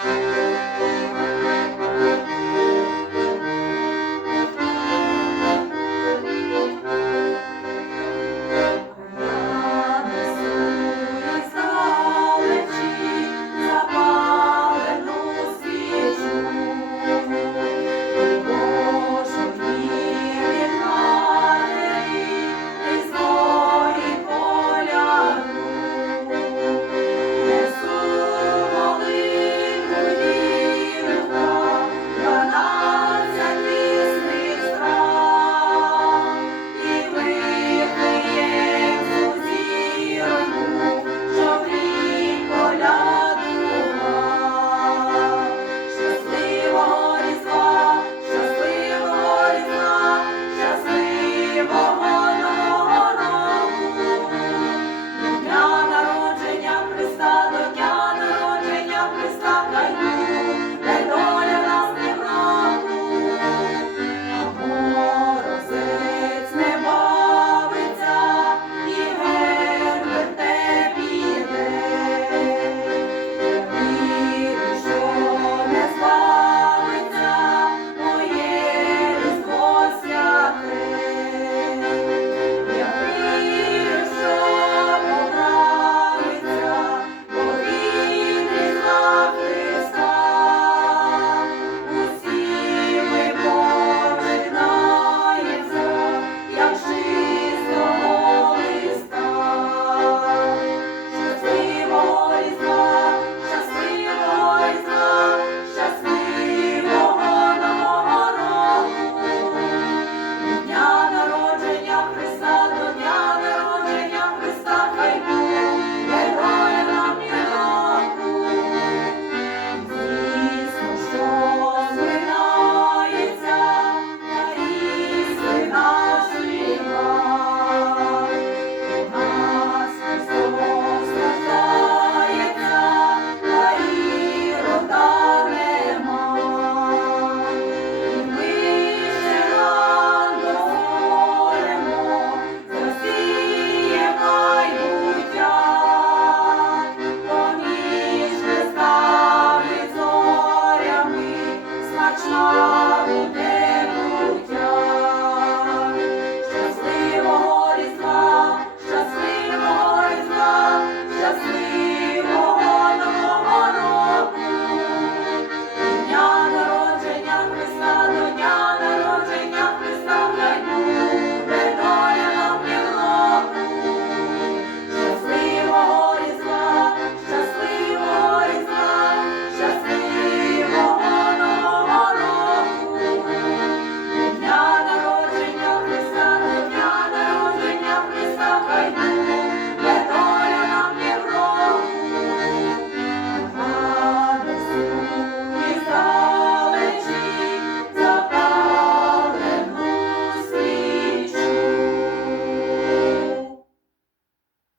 Thank yeah. you.